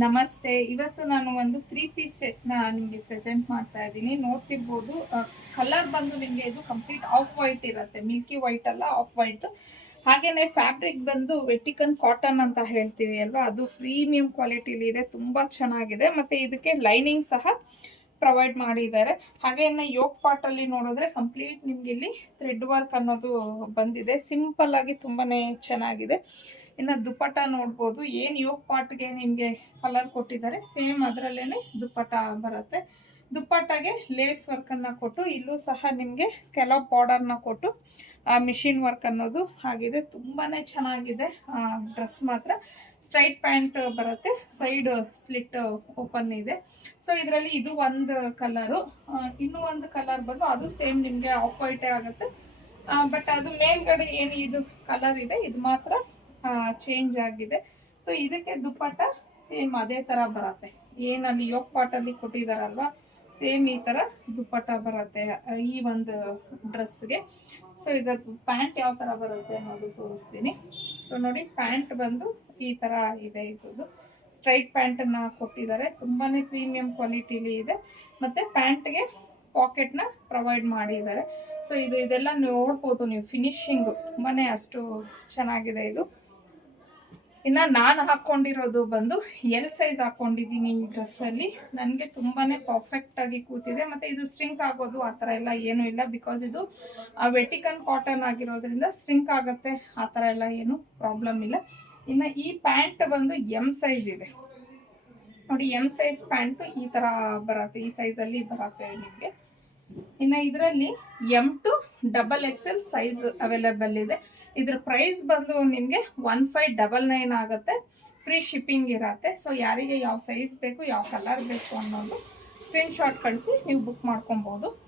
ನಮಸ್ತೆ. ಇವತ್ತು ನಾನು ಒಂದು 3 ಪೀಸ್ ಸೆಟ್‌ನ ನಿಮಗೆ ಪ್ರೆಸೆಂಟ್ ಮಾಡ್ತಾ ಇದ್ದೀನಿ. ನೋಡ್ತಿರ್ಬೋದು ಕಲರ್ ಬಂದು ನಿಮಗೆ ಇದು ಕಂಪ್ಲೀಟ್ ಆಫ್ ವೈಟ್ ಇರುತ್ತೆ. ಮಿಲ್ಕಿ ವೈಟ್ ಅಲ್ಲ, ಆಫ್ ವೈಟ್. ಹಾಗೇನೆ ಫ್ಯಾಬ್ರಿಕ್ ಬಂದು ವೆಟಿಕನ್ ಕಾಟನ್ ಅಂತ ಹೇಳ್ತೀವಿ ಅಲ್ವಾ, ಅದು ಪ್ರೀಮಿಯಂ ಕ್ವಾಲಿಟಿಲಿ ಇದೆ. ತುಂಬಾ ಚೆನ್ನಾಗಿದೆ. ಮತ್ತೆ ಇದಕ್ಕೆ ಲೈನಿಂಗ್ ಸಹ ಪ್ರೊವೈಡ್ ಮಾಡಿದ್ದಾರೆ. ಹಾಗೇನೆ ಯೋಗ್ ಪಾರ್ಟ್ ಅಲ್ಲಿ ನೋಡಿದ್ರೆ ಕಂಪ್ಲೀಟ್ ನಿಮ್ಗೆ ಇಲ್ಲಿ ಥ್ರೆಡ್ ವರ್ಕ್ ಅನ್ನೋದು ಬಂದಿದೆ. ಸಿಂಪಲ್ ಆಗಿ ತುಂಬಾನೇ ಚೆನ್ನಾಗಿದೆ. ಇನ್ನು ದುಪ್ಪಟ್ಟ ನೋಡ್ಬೋದು, ಏನು ಯೋಗ್ ಪಾರ್ಟ್ಗೆ ನಿಮಗೆ ಕಲರ್ ಕೊಟ್ಟಿದ್ದಾರೆ ಸೇಮ್ ಅದರಲ್ಲೇನೆ ದುಪ್ಪಟ್ಟ ಬರುತ್ತೆ. ದುಪ್ಪಟ್ಟಾಗೆ ಲೇಸ್ ವರ್ಕನ್ನು ಕೊಟ್ಟು ಇಲ್ಲೂ ಸಹ ನಿಮಗೆ ಸ್ಕೆಲಾಪ್ ಬಾರ್ಡರ್ನ ಕೊಟ್ಟು ಮಿಷಿನ್ ವರ್ಕ್ ಅನ್ನೋದು ಆಗಿದೆ. ತುಂಬಾ ಚೆನ್ನಾಗಿದೆ ಡ್ರೆಸ್ ಮಾತ್ರ. ಸ್ಟ್ರೈಟ್ ಪ್ಯಾಂಟ್ ಬರುತ್ತೆ, ಸೈಡ್ ಸ್ಲಿಟ್ ಓಪನ್ ಇದೆ. ಸೊ ಇದರಲ್ಲಿ ಇದು ಒಂದು ಕಲರು. ಇನ್ನೂ ಒಂದು ಕಲರ್ ಬಂದು ಅದು ಸೇಮ್ ನಿಮಗೆ ಆಫ್ ವೈಟೇ ಆಗುತ್ತೆ. ಬಟ್ ಅದು ಮೇಲ್ಗಡೆ ಏನು ಇದು ಕಲರ್ ಇದೆ ಇದು ಮಾತ್ರ ಚೇಂಜ್ ಆಗಿದೆ. ಸೊ ಇದಕ್ಕೆ ದುಪ್ಪಟ್ಟ ಸೇಮ್ ಅದೇ ಥರ ಬರುತ್ತೆ. ಏನಲ್ಲಿ ಯೋಗ್ ಪಾಟಲ್ಲಿ ಕೊಟ್ಟಿದ್ದಾರಲ್ವಾ, ಸೇಮ್ ಈ ಥರ ದುಪ್ಪಟ್ಟ ಬರುತ್ತೆ ಈ ಒಂದು ಡ್ರೆಸ್ಗೆ. ಸೊ ಇದಕ್ಕೆ ಪ್ಯಾಂಟ್ ಯಾವ ಥರ ಬರುತ್ತೆ ಅನ್ನೋದು ತೋರಿಸ್ತೀನಿ. ಸೊ ನೋಡಿ, ಪ್ಯಾಂಟ್ ಬಂದು ಈ ಥರ ಇದೆ. ಇದು ಸ್ಟ್ರೈಟ್ ಪ್ಯಾಂಟನ್ನು ಕೊಟ್ಟಿದ್ದಾರೆ. ತುಂಬಾ ಪ್ರೀಮಿಯಂ ಕ್ವಾಲಿಟಿಲಿ ಇದೆ. ಮತ್ತು ಪ್ಯಾಂಟ್ಗೆ ಪಾಕೆಟ್ನ ಪ್ರೊವೈಡ್ ಮಾಡಿದ್ದಾರೆ. ಸೊ ಇದೆಲ್ಲ ನೋಡ್ಬೋದು ನೀವು, ಫಿನಿಶಿಂಗು ತುಂಬಾ ಅಷ್ಟು ಚೆನ್ನಾಗಿದೆ ಇದು. ಇನ್ನು ನಾನು ಹಾಕ್ಕೊಂಡಿರೋದು ಬಂದು ಎಲ್ ಸೈಜ್ ಹಾಕ್ಕೊಂಡಿದ್ದೀನಿ ಈ ಡ್ರೆಸ್ಸಲ್ಲಿ. ನನಗೆ ತುಂಬಾ ಪರ್ಫೆಕ್ಟಾಗಿ ಕೂತಿದೆ. ಮತ್ತು ಇದು ಸ್ಟ್ರಿಂಕ್ ಆಗೋದು ಆ ಥರ ಎಲ್ಲ ಏನೂ ಇಲ್ಲ, ಬಿಕಾಸ್ ಇದು ವೆಟಿಕನ್ ಕಾಟನ್ ಆಗಿರೋದ್ರಿಂದ ಸ್ಟ್ರಿಂಕ್ ಆಗುತ್ತೆ, ಆ ಥರ ಎಲ್ಲ ಏನು ಪ್ರಾಬ್ಲಮ್ ಇಲ್ಲ. ಇನ್ನು ಈ ಪ್ಯಾಂಟ್ ಬಂದು ಎಮ್ ಸೈಜ್ ಇದೆ ನೋಡಿ. ಎಮ್ ಸೈಜ್ ಪ್ಯಾಂಟು ಈ ಥರ ಬರುತ್ತೆ, ಈ ಸೈಜಲ್ಲಿ ಬರುತ್ತೆ ನಿಮಗೆ. ಇನ್ನು ಇದರಲ್ಲಿ M to XXL size available ಇದೆ. ಇದ್ರ ಪ್ರೈಸ್ ಬಂದು ನಿಮಗೆ 1599 ಆಗುತ್ತೆ. ಫ್ರೀ ಶಿಪ್ಪಿಂಗ್ ಇರತ್ತೆ. ಸೊ ಯಾರಿಗೆ ಯಾವ ಸೈಜ್ ಬೇಕು, ಯಾವ ಕಲರ್ ಬೇಕು ಅನ್ನೋದು ಸ್ಕ್ರೀನ್ಶಾಟ್ ಕಳಿಸಿ ನೀವು ಬುಕ್ ಮಾಡ್ಕೊಬೋದು.